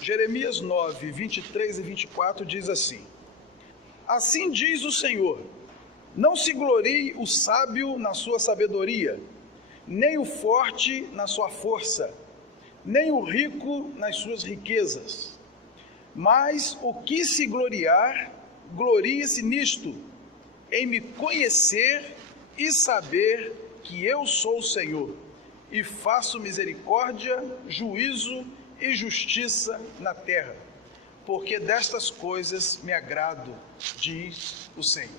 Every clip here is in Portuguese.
Jeremias 9, 23 e 24 diz assim: Assim diz o Senhor, não se glorie o sábio na sua sabedoria, nem o forte na sua força, nem o rico nas suas riquezas. Mas o que se gloriar, glorie-se nisto, em me conhecer e saber que eu sou o Senhor, e faço misericórdia, juízo e justiça na terra, porque destas coisas me agrado, diz o Senhor.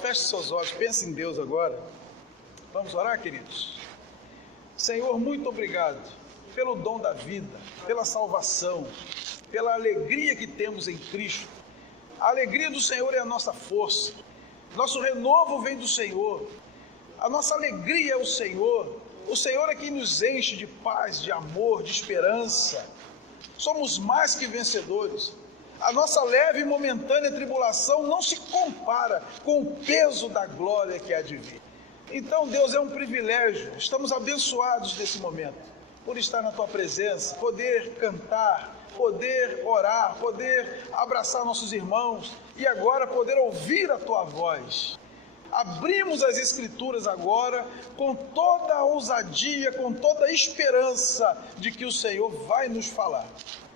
Feche seus olhos, pense em Deus agora. Vamos orar, queridos? Senhor, muito obrigado pelo dom da vida, pela salvação, pela alegria que temos em Cristo. A alegria do Senhor é a nossa força. Nosso renovo vem do Senhor. A nossa alegria é o Senhor. O Senhor é quem nos enche de paz, de amor, de esperança. Somos mais que vencedores. A nossa leve e momentânea tribulação não se compara com o peso da glória que há de vir. Então, Deus, é um privilégio. Estamos abençoados nesse momento, por estar na Tua presença, poder cantar, poder orar, poder abraçar nossos irmãos e agora poder ouvir a Tua voz. Abrimos as Escrituras agora com toda a ousadia, com toda a esperança de que o Senhor vai nos falar.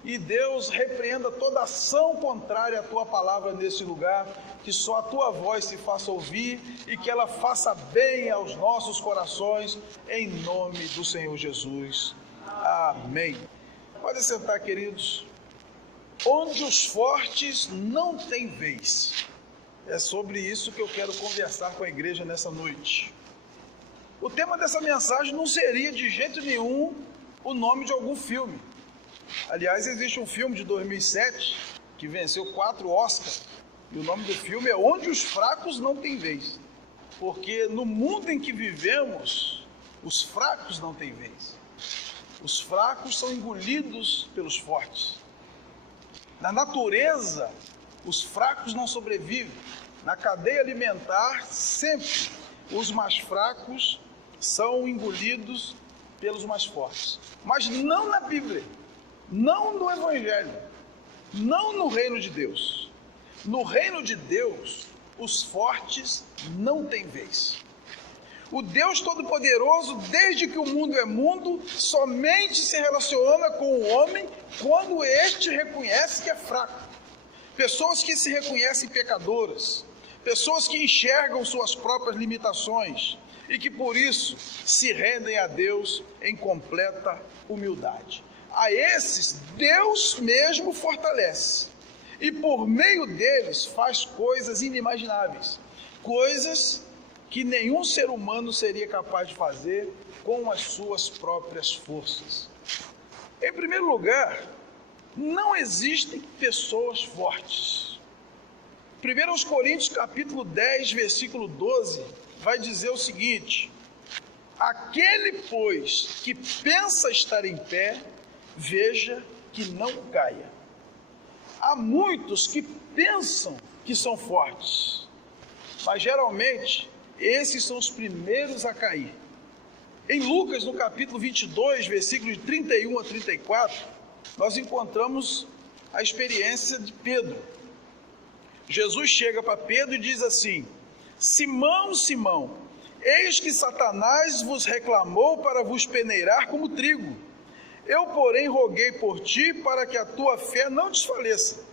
E Deus, repreenda toda ação contrária à Tua palavra nesse lugar, que só a Tua voz se faça ouvir e que ela faça bem aos nossos corações, em nome do Senhor Jesus. Amém. Pode sentar, queridos. Onde os fortes não têm vez. É sobre isso que eu quero conversar com a igreja nessa noite. O tema dessa mensagem não seria de jeito nenhum o nome de algum filme. Aliás, existe um filme de 2007 que venceu 4 Oscars. E o nome do filme é Onde os Fracos Não Têm Vez. Porque no mundo em que vivemos, os fracos não têm vez. Os fracos são engolidos pelos fortes. Na natureza, os fracos não sobrevivem. Na cadeia alimentar, sempre os mais fracos são engolidos pelos mais fortes. Mas não na Bíblia, não no Evangelho, não no reino de Deus. No reino de Deus, os fortes não têm vez. O Deus Todo-Poderoso, desde que o mundo é mundo, somente se relaciona com o homem quando este reconhece que é fraco. Pessoas que se reconhecem pecadoras, pessoas que enxergam suas próprias limitações e que por isso se rendem a Deus em completa humildade. A esses, Deus mesmo fortalece e por meio deles faz coisas inimagináveis, coisas que nenhum ser humano seria capaz de fazer com as suas próprias forças. Em primeiro lugar, não existem pessoas fortes. 1 Coríntios capítulo 10, versículo 12, vai dizer o seguinte: aquele, pois, que pensa estar em pé, veja que não caia. Há muitos que pensam que são fortes, mas geralmente esses são os primeiros a cair. Em Lucas, no capítulo 22, versículos de 31 a 34, nós encontramos a experiência de Pedro. Jesus chega para Pedro e diz assim: Simão, Simão, eis que Satanás vos reclamou para vos peneirar como trigo. Eu, porém, roguei por ti para que a tua fé não desfaleça.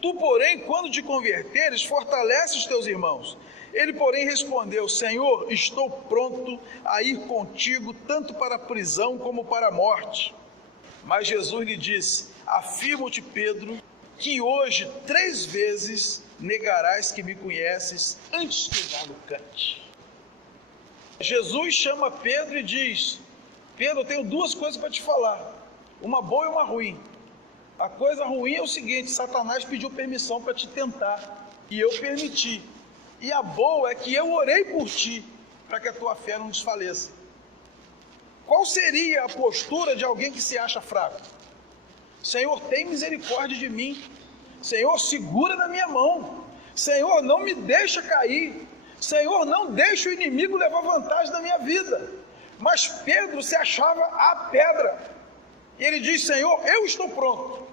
Tu, porém, quando te converteres, fortalece os teus irmãos. Ele, porém, respondeu: Senhor, estou pronto a ir contigo, tanto para a prisão como para a morte. Mas Jesus lhe disse: afirmo-te, Pedro, que hoje 3 vezes negarás que me conheces antes que o galo cante. Jesus chama Pedro e diz: Pedro, eu tenho 2 coisas para te falar, uma boa e uma ruim. A coisa ruim é o seguinte: Satanás pediu permissão para te tentar e eu permiti. E a boa é que eu orei por ti para que a tua fé não desfaleça. Qual seria a postura de alguém que se acha fraco? Senhor, tem misericórdia de mim. Senhor, segura na minha mão. Senhor, não me deixa cair. Senhor, não deixa o inimigo levar vantagem na minha vida. Mas Pedro se achava a pedra. E ele diz: Senhor, eu estou pronto.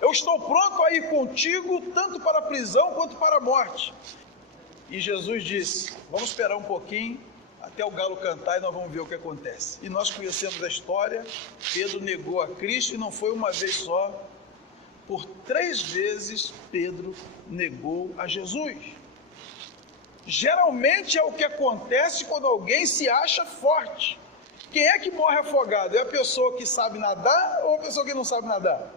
Eu estou pronto a ir contigo, tanto para a prisão quanto para a morte. E Jesus disse, vamos esperar um pouquinho, até o galo cantar e nós vamos ver o que acontece. E nós conhecemos a história, Pedro negou a Cristo, e não foi uma vez só, por 3 vezes Pedro negou a Jesus. Geralmente é o que acontece quando alguém se acha forte. Quem é que morre afogado? É a pessoa que sabe nadar ou a pessoa que não sabe nadar?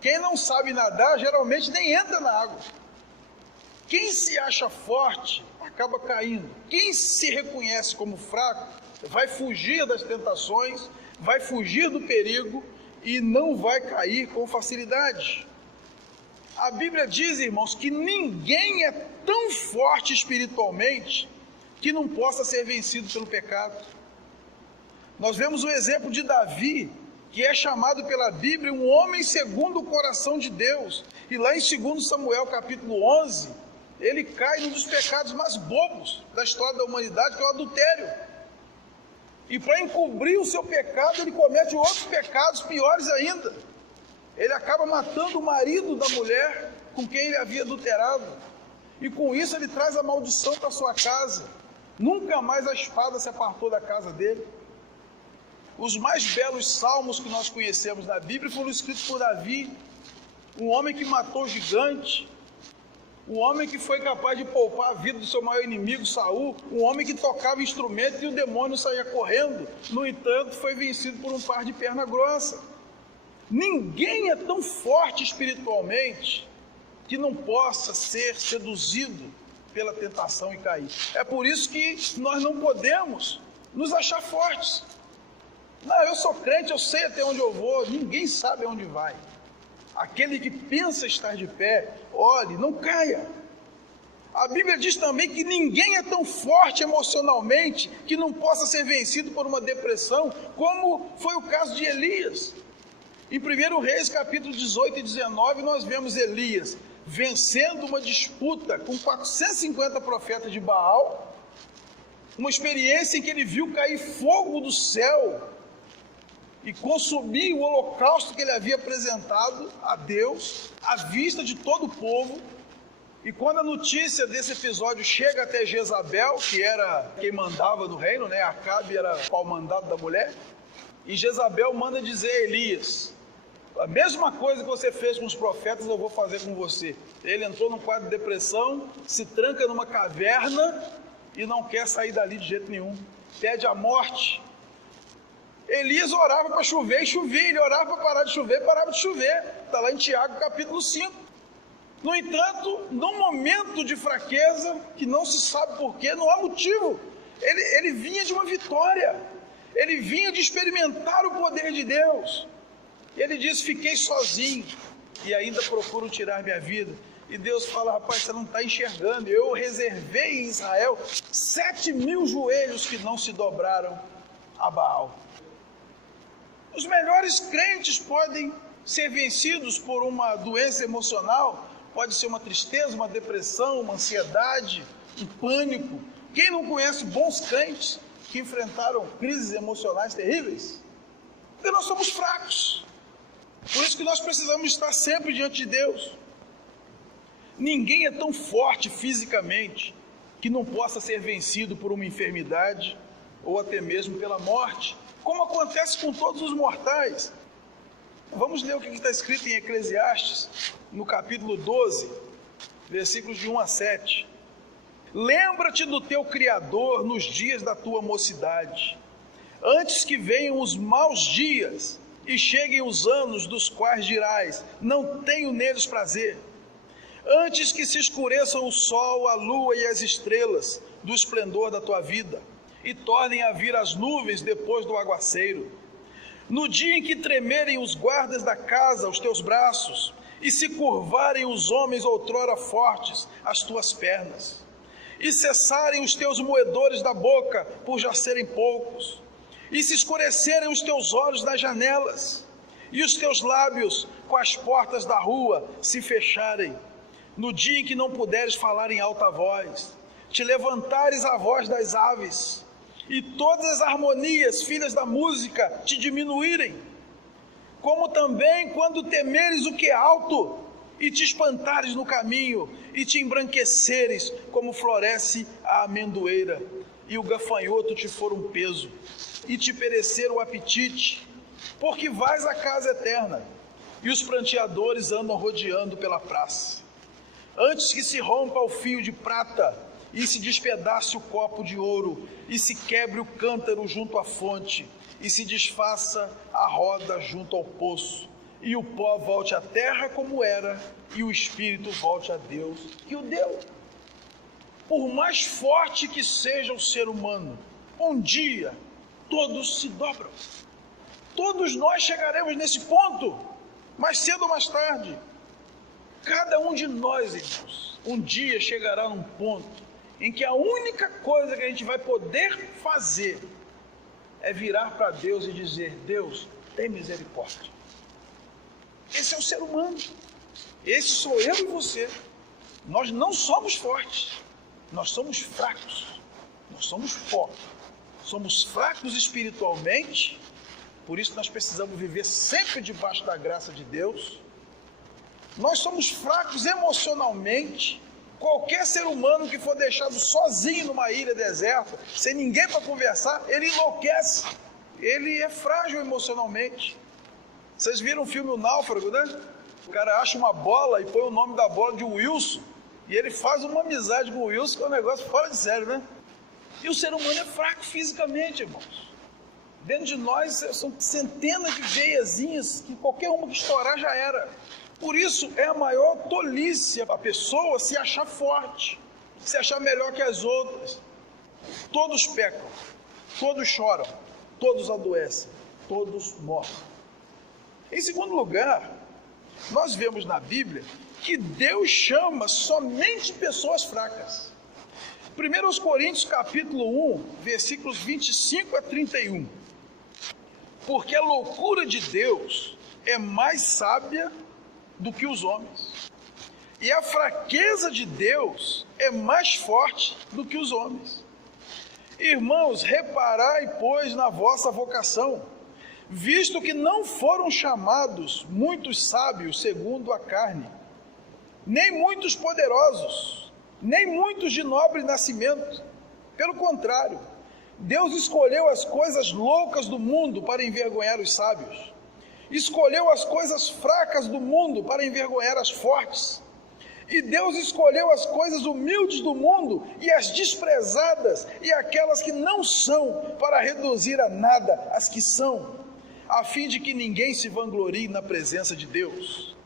Quem não sabe nadar geralmente nem entra na água. Quem se acha forte acaba caindo. Quem se reconhece como fraco vai fugir das tentações, vai fugir do perigo e não vai cair com facilidade. A Bíblia diz, irmãos, que ninguém é tão forte espiritualmente que não possa ser vencido pelo pecado. Nós vemos o exemplo de Davi, que é chamado pela Bíblia um homem segundo o coração de Deus. E lá em 2 Samuel capítulo 11, ele cai num dos pecados mais bobos da história da humanidade, que é o adultério. E para encobrir o seu pecado, ele comete outros pecados piores ainda. Ele acaba matando o marido da mulher com quem ele havia adulterado. E com isso ele traz a maldição para sua casa. Nunca mais a espada se apartou da casa dele. Os mais belos salmos que nós conhecemos na Bíblia foram escritos por Davi, um homem que matou o gigante, um homem que foi capaz de poupar a vida do seu maior inimigo, Saul, um homem que tocava instrumento e o demônio saía correndo, no entanto foi vencido por um par de perna grossa. Ninguém é tão forte espiritualmente que não possa ser seduzido pela tentação e cair. É por isso que nós não podemos nos achar fortes. Não, eu sou crente, eu sei até onde eu vou, ninguém sabe aonde vai. Aquele que pensa estar de pé, olhe, não caia. A Bíblia diz também que ninguém é tão forte emocionalmente que não possa ser vencido por uma depressão, como foi o caso de Elias. Em 1 Reis, capítulo 18 e 19, nós vemos Elias vencendo uma disputa com 450 profetas de Baal, uma experiência em que ele viu cair fogo do céu e consumir o holocausto que ele havia apresentado a Deus, à vista de todo o povo. E quando a notícia desse episódio chega até Jezabel, que era quem mandava no reino, né? Acabe era o pau-mandado da mulher, e Jezabel manda dizer a Elias, a mesma coisa que você fez com os profetas, eu vou fazer com você. Ele entrou num quadro de depressão, se tranca numa caverna e não quer sair dali de jeito nenhum. Pede a morte. Elias orava para chover e chovia, ele orava para parar de chover e parava de chover. Está lá em Tiago capítulo 5. No entanto, num momento de fraqueza, que não se sabe porquê, não há motivo, ele vinha de uma vitória, ele vinha de experimentar o poder de Deus. E ele diz, fiquei sozinho e ainda procuram tirar minha vida. E Deus fala, rapaz, você não está enxergando, eu reservei em Israel 7.000 joelhos que não se dobraram a Baal. Os melhores crentes podem ser vencidos por uma doença emocional, pode ser uma tristeza, uma depressão, uma ansiedade, um pânico. Quem não conhece bons crentes que enfrentaram crises emocionais terríveis? Porque nós somos fracos. Por isso que nós precisamos estar sempre diante de Deus. Ninguém é tão forte fisicamente que não possa ser vencido por uma enfermidade ou até mesmo pela morte, como acontece com todos os mortais. Vamos ler o que está escrito em Eclesiastes, no capítulo 12, versículos de 1 a 7. Lembra-te do teu Criador nos dias da tua mocidade, antes que venham os maus dias e cheguem os anos dos quais dirás, não tenho neles prazer. Antes que se escureçam o sol, a lua e as estrelas do esplendor da tua vida, e tornem a vir as nuvens depois do aguaceiro. No dia em que tremerem os guardas da casa aos teus braços, e se curvarem os homens outrora fortes às tuas pernas, e cessarem os teus moedores da boca, por já serem poucos, e se escurecerem os teus olhos nas janelas, e os teus lábios com as portas da rua se fecharem, no dia em que não puderes falar em alta voz, te levantares a voz das aves, e todas as harmonias, filhas da música, te diminuírem, como também quando temeres o que é alto, e te espantares no caminho, e te embranqueceres, como floresce a amendoeira, e o gafanhoto te for um peso, e te perecer o apetite, porque vais à casa eterna, e os pranteadores andam rodeando pela praça. Antes que se rompa o fio de prata, e se despedace o copo de ouro, e se quebre o cântaro junto à fonte, e se desfaça a roda junto ao poço, e o pó volte à terra como era, e o espírito volte a Deus que o deu. Por mais forte que seja o ser humano, um dia todos se dobram. Todos nós chegaremos nesse ponto, mais cedo ou mais tarde. Cada um de nós, irmãos, um dia chegará num ponto em que a única coisa que a gente vai poder fazer é virar para Deus e dizer: Deus, tem misericórdia. Esse é o ser humano. Esse sou eu e você. Nós não somos fortes. Nós somos fracos. Nós somos pó. Somos fracos espiritualmente. Por isso nós precisamos viver sempre debaixo da graça de Deus. Nós somos fracos emocionalmente. Qualquer ser humano que for deixado sozinho numa ilha deserta, sem ninguém para conversar, ele enlouquece. Ele é frágil emocionalmente. Vocês viram o filme O Náufrago, né? O cara acha uma bola e põe o nome da bola de Wilson, e ele faz uma amizade com o Wilson, que é um negócio fora de sério, né? E o ser humano é fraco fisicamente, irmãos. Dentro de nós são centenas de veiazinhas que qualquer uma que estourar já era. Por isso é a maior tolice a pessoa se achar forte, se achar melhor que as outras. Todos pecam, todos choram, todos adoecem, todos morrem. Em segundo lugar, nós vemos na Bíblia que Deus chama somente pessoas fracas. 1 Coríntios capítulo 1, versículos 25 a 31. Porque a loucura de Deus é mais sábia do que os homens, e a fraqueza de Deus é mais forte do que os homens. Irmãos, reparai, pois, na vossa vocação, visto que não foram chamados muitos sábios segundo a carne, nem muitos poderosos, nem muitos de nobre nascimento. Pelo contrário, Deus escolheu as coisas loucas do mundo para envergonhar os sábios. Escolheu as coisas fracas do mundo para envergonhar as fortes. E Deus escolheu as coisas humildes do mundo e as desprezadas e aquelas que não são, para reduzir a nada as que são, a fim de que ninguém se vanglorie na presença de Deus.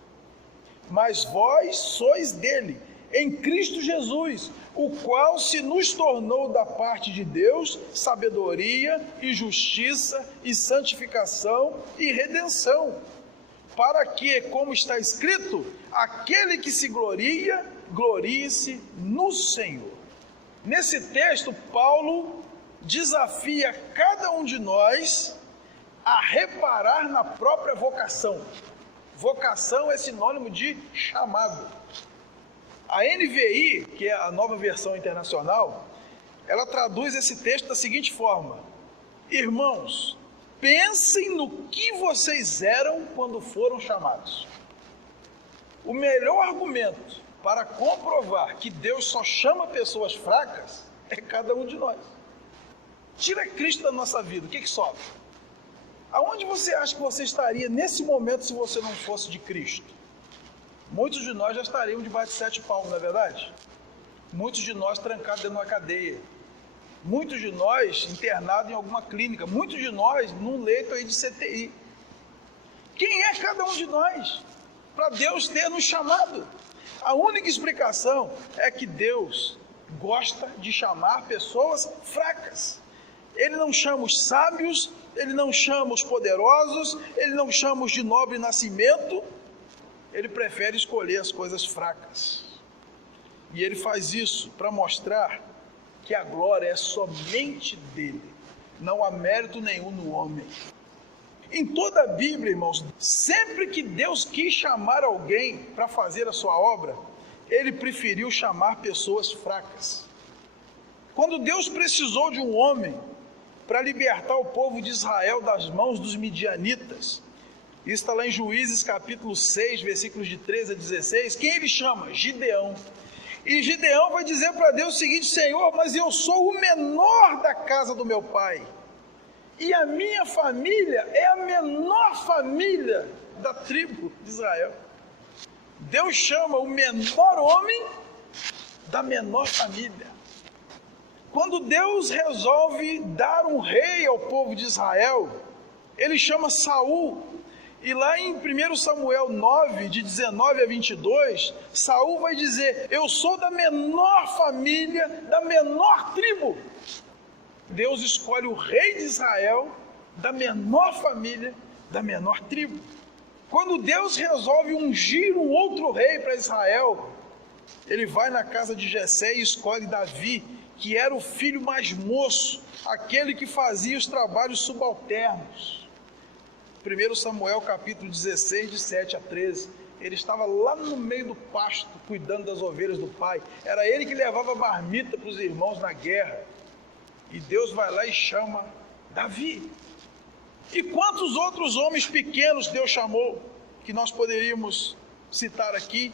Mas vós sois dele, em Cristo Jesus, o qual se nos tornou da parte de Deus sabedoria e justiça e santificação e redenção, para que, como está escrito, aquele que se gloria, glorie-se no Senhor. Nesse texto, Paulo desafia cada um de nós a reparar na própria vocação. Vocação é sinônimo de chamado. A NVI, que é a Nova Versão Internacional, ela traduz esse texto da seguinte forma: irmãos, pensem no que vocês eram quando foram chamados. O melhor argumento para comprovar que Deus só chama pessoas fracas é cada um de nós. Tira Cristo da nossa vida, o que sobra? Aonde você acha que você estaria nesse momento se você não fosse de Cristo? Muitos de nós já estariam debaixo de 7 palmos, não é verdade? Muitos de nós trancados dentro de uma cadeia. Muitos de nós internados em alguma clínica. Muitos de nós num leito aí de CTI. Quem é cada um de nós para Deus ter nos chamado? A única explicação é que Deus gosta de chamar pessoas fracas. Ele não chama os sábios, Ele não chama os poderosos, Ele não chama os de nobre nascimento. Ele prefere escolher as coisas fracas. E Ele faz isso para mostrar que a glória é somente dEle. Não há mérito nenhum no homem. Em toda a Bíblia, irmãos, sempre que Deus quis chamar alguém para fazer a sua obra, Ele preferiu chamar pessoas fracas. Quando Deus precisou de um homem para libertar o povo de Israel das mãos dos midianitas, Isso está lá em Juízes capítulo 6, versículos de 13 a 16. Quem ele chama? Gideão. E Gideão vai dizer para Deus o seguinte: Senhor, mas eu sou o menor da casa do meu pai, e a minha família é a menor família da tribo de Israel. Deus chama o menor homem da menor família. Quando Deus resolve dar um rei ao povo de Israel, ele chama Saul. E lá em 1 Samuel 9, de 19 a 22, Saul vai dizer: eu sou da menor família, da menor tribo. Deus escolhe o rei de Israel da menor família, da menor tribo. Quando Deus resolve ungir um outro rei para Israel, ele vai na casa de Jessé e escolhe Davi, que era o filho mais moço, aquele que fazia os trabalhos subalternos. 1 Samuel capítulo 16, de 7 a 13, ele estava lá no meio do pasto, cuidando das ovelhas do pai. Era ele que levava a marmita para os irmãos na guerra. E Deus vai lá e chama Davi. E quantos outros homens pequenos Deus chamou, que nós poderíamos citar aqui?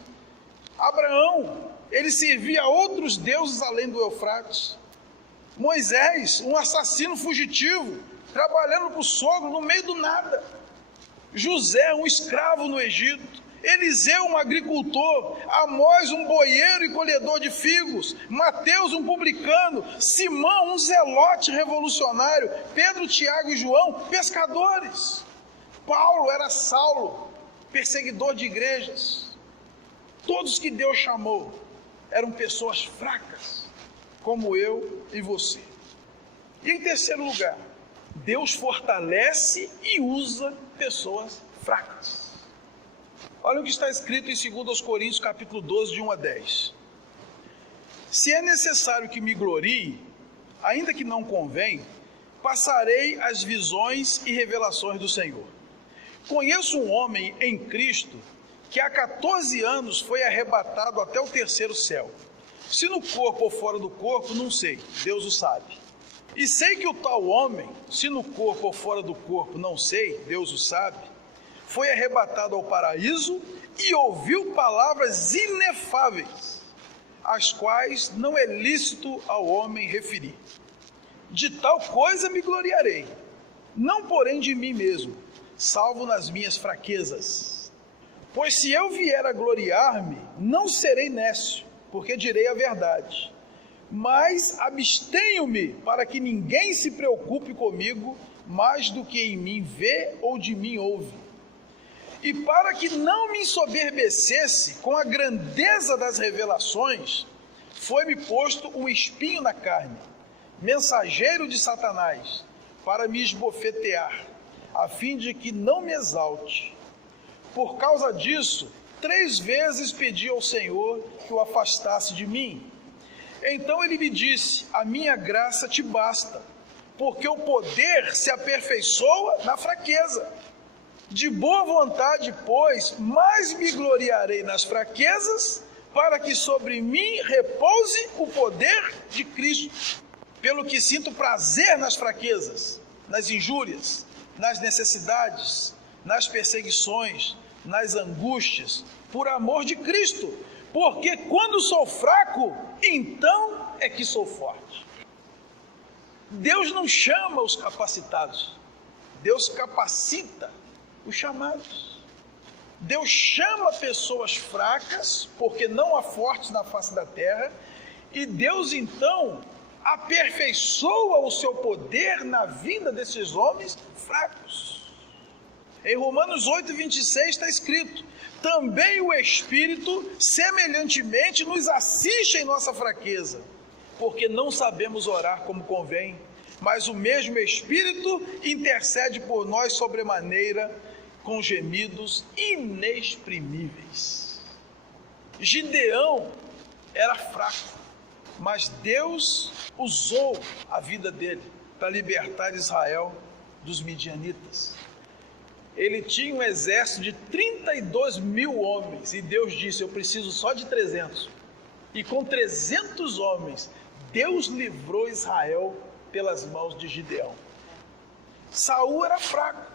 Abraão, ele servia a outros deuses além do Eufrates. Moisés, um assassino fugitivo, trabalhando para o sogro no meio do nada. José, um escravo no Egito. Eliseu, um agricultor. Amós, um boieiro e colhedor de figos. Mateus, um publicano. Simão, um zelote revolucionário. Pedro, Tiago e João, pescadores. Paulo era Saulo, perseguidor de igrejas. Todos que Deus chamou eram pessoas fracas, como eu e você. E em terceiro lugar, Deus fortalece e usa pessoas fracas. Olha o que está escrito em 2 Coríntios capítulo 12, de 1 a 10. Se é necessário que me glorie, ainda que não convém, passarei as visões e revelações do Senhor. Conheço um homem em Cristo que há 14 anos foi arrebatado até o terceiro céu. Se no corpo ou fora do corpo, não sei, Deus o sabe. E sei que o tal homem, se no corpo ou fora do corpo, não sei, Deus o sabe, foi arrebatado ao paraíso e ouviu palavras inefáveis, as quais não é lícito ao homem referir. De tal coisa me gloriarei, não porém de mim mesmo, salvo nas minhas fraquezas. Pois se eu vier a gloriar-me, não serei nécio, porque direi a verdade. Mas abstenho-me para que ninguém se preocupe comigo mais do que em mim vê ou de mim ouve. E para que não me ensoberbecesse com a grandeza das revelações, foi-me posto um espinho na carne, mensageiro de Satanás, para me esbofetear, a fim de que não me exalte. Por causa disso, 3 vezes pedi ao Senhor que o afastasse de mim. Então ele me disse: a minha graça te basta, porque o poder se aperfeiçoa na fraqueza. De boa vontade, pois, mais me gloriarei nas fraquezas, para que sobre mim repouse o poder de Cristo. Pelo que sinto prazer nas fraquezas, nas injúrias, nas necessidades, nas perseguições, nas angústias, por amor de Cristo. Porque quando sou fraco, então é que sou forte. Deus não chama os capacitados, Deus capacita os chamados. Deus chama pessoas fracas, porque não há fortes na face da terra, e Deus então aperfeiçoa o seu poder na vida desses homens fracos. Em Romanos 8, 26 está escrito: também o Espírito semelhantemente nos assiste em nossa fraqueza, porque não sabemos orar como convém, mas o mesmo Espírito intercede por nós sobremaneira com gemidos inexprimíveis. Gideão era fraco, mas Deus usou a vida dele para libertar Israel dos midianitas. Ele tinha um exército de 32 mil homens, e Deus disse: eu preciso só de 300. E com 300 homens, Deus livrou Israel pelas mãos de Gideão. Saul era fraco,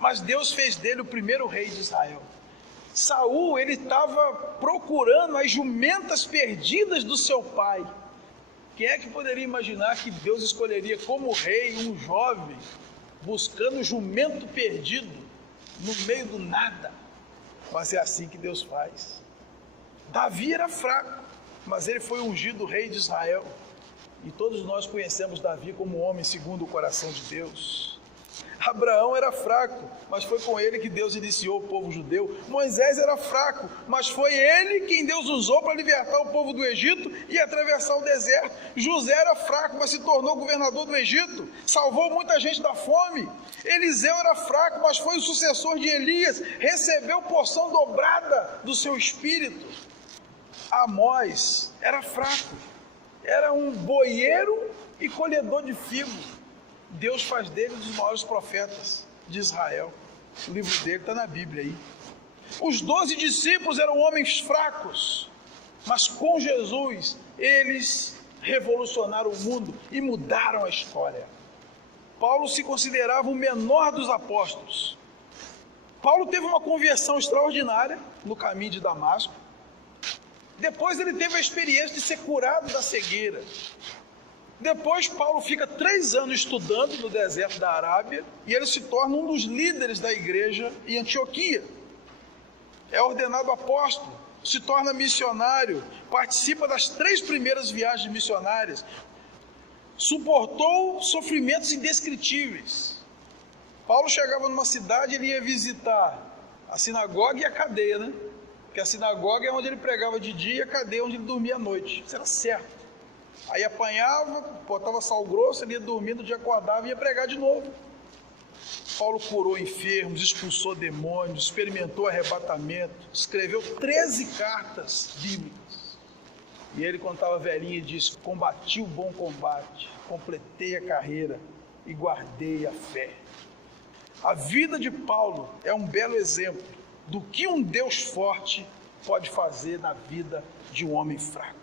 mas Deus fez dele o primeiro rei de Israel. Saul, ele estava procurando as jumentas perdidas do seu pai. Quem é que poderia imaginar que Deus escolheria como rei um jovem buscando o jumento perdido no meio do nada? Mas é assim que Deus faz. Davi era fraco, mas ele foi ungido rei de Israel. E todos nós conhecemos Davi como um homem segundo o coração de Deus. Abraão era fraco, mas foi com ele que Deus iniciou o povo judeu. Moisés era fraco, mas foi ele quem Deus usou para libertar o povo do Egito e atravessar o deserto. José era fraco, mas se tornou governador do Egito, salvou muita gente da fome. Eliseu era fraco, mas foi o sucessor de Elias, recebeu porção dobrada do seu espírito. Amós era fraco, era um boieiro e colhedor de figo. Deus faz dele um dos maiores profetas de Israel. O livro dele está na Bíblia aí. Os 12 discípulos eram homens fracos, mas com Jesus eles revolucionaram o mundo e mudaram a história. Paulo se considerava o menor dos apóstolos. Paulo teve uma conversão extraordinária no caminho de Damasco. Depois ele teve a experiência de ser curado da cegueira. Depois Paulo fica 3 anos estudando no deserto da Arábia e ele se torna um dos líderes da igreja em Antioquia. É ordenado apóstolo, se torna missionário, participa das 3 primeiras viagens missionárias, suportou sofrimentos indescritíveis. Paulo chegava numa cidade, ele ia visitar a sinagoga e a cadeia, né? Porque a sinagoga é onde ele pregava de dia e a cadeia é onde ele dormia à noite. Isso era certo. Aí apanhava, botava sal grosso, ele ia dormir, no dia acordava e ia pregar de novo. Paulo curou enfermos, expulsou demônios, experimentou arrebatamento, escreveu 13 cartas bíblicas. E ele, quando estava velhinho, disse: combati o bom combate, completei a carreira e guardei a fé. A vida de Paulo é um belo exemplo do que um Deus forte pode fazer na vida de um homem fraco.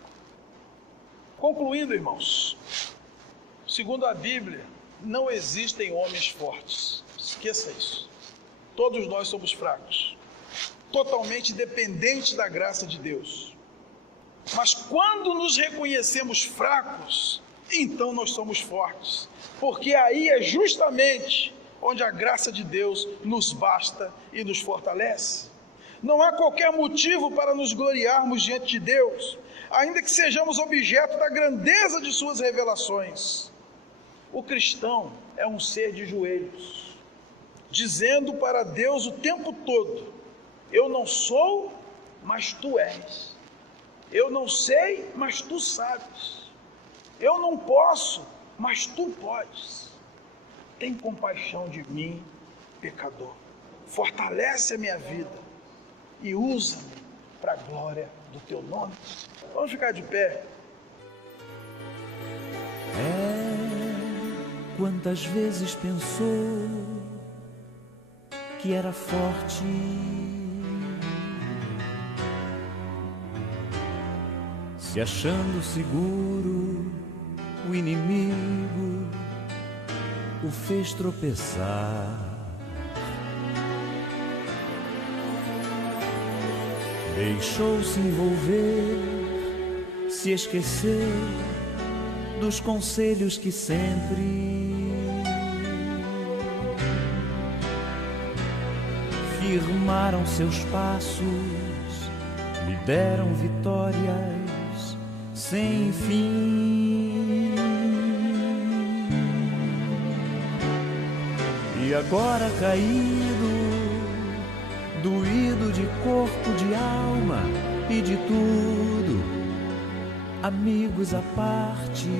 Concluindo, irmãos, segundo a Bíblia, não existem homens fortes. Esqueça isso. Todos nós somos fracos, totalmente dependentes da graça de Deus. Mas quando nos reconhecemos fracos, então nós somos fortes, porque aí é justamente onde a graça de Deus nos basta e nos fortalece. Não há qualquer motivo para nos gloriarmos diante de Deus, ainda que sejamos objeto da grandeza de suas revelações. O cristão é um ser de joelhos, dizendo para Deus o tempo todo: eu não sou, mas tu és. Eu não sei, mas tu sabes. Eu não posso, mas tu podes. Tem compaixão de mim, pecador. Fortalece a minha vida e usa-me para a glória do teu nome. Vamos ficar de pé. Quantas vezes pensou que era forte, se achando seguro, o inimigo o fez tropeçar. Deixou-se envolver, se esqueceu dos conselhos que sempre firmaram seus passos, lhe deram vitórias sem fim. E agora caído, doído de corpo, de alma e de tudo, amigos à parte,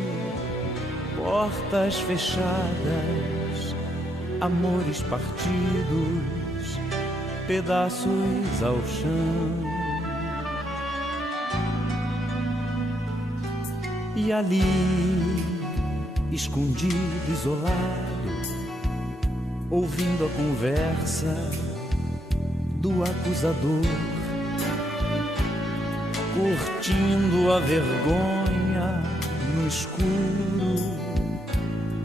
portas fechadas, amores partidos, pedaços ao chão. E ali, escondido, isolado, ouvindo a conversa do acusador, curtindo a vergonha no escuro,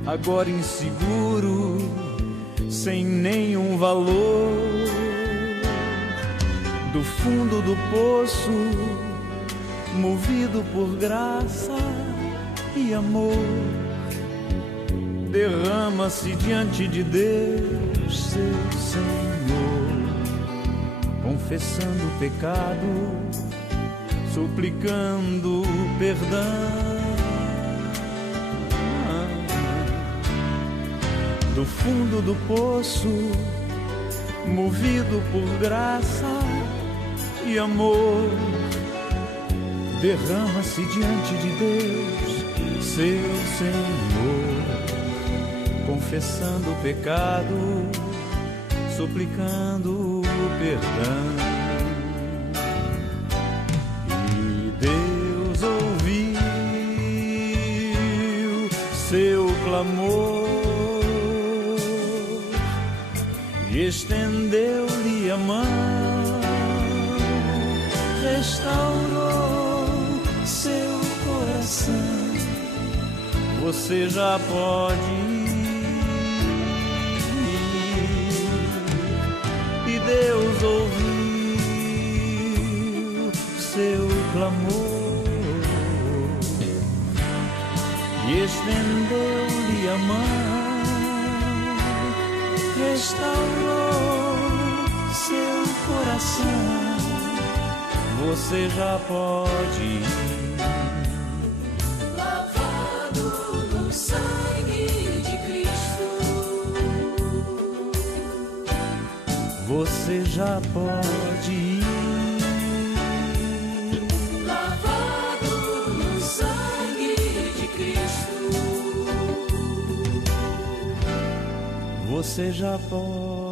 agora inseguro, sem nenhum valor, do fundo do poço, movido por graça e amor, derrama-se diante de Deus, seu Senhor, confessando o pecado, suplicando perdão. Do fundo do poço, movido por graça e amor, derrama-se diante de Deus, seu Senhor, confessando o pecado, suplicando perdão. E Deus ouviu seu clamor e estendeu-lhe a mão, restaurou seu coração. Você já pode ir, e Deus ouviu seu clamor e estendeu-lhe a mão, restaurou seu coração. Você já pode ir, lavado no sangue de Cristo. Você já pode ir, Lavado no sangue de Cristo. você já pode.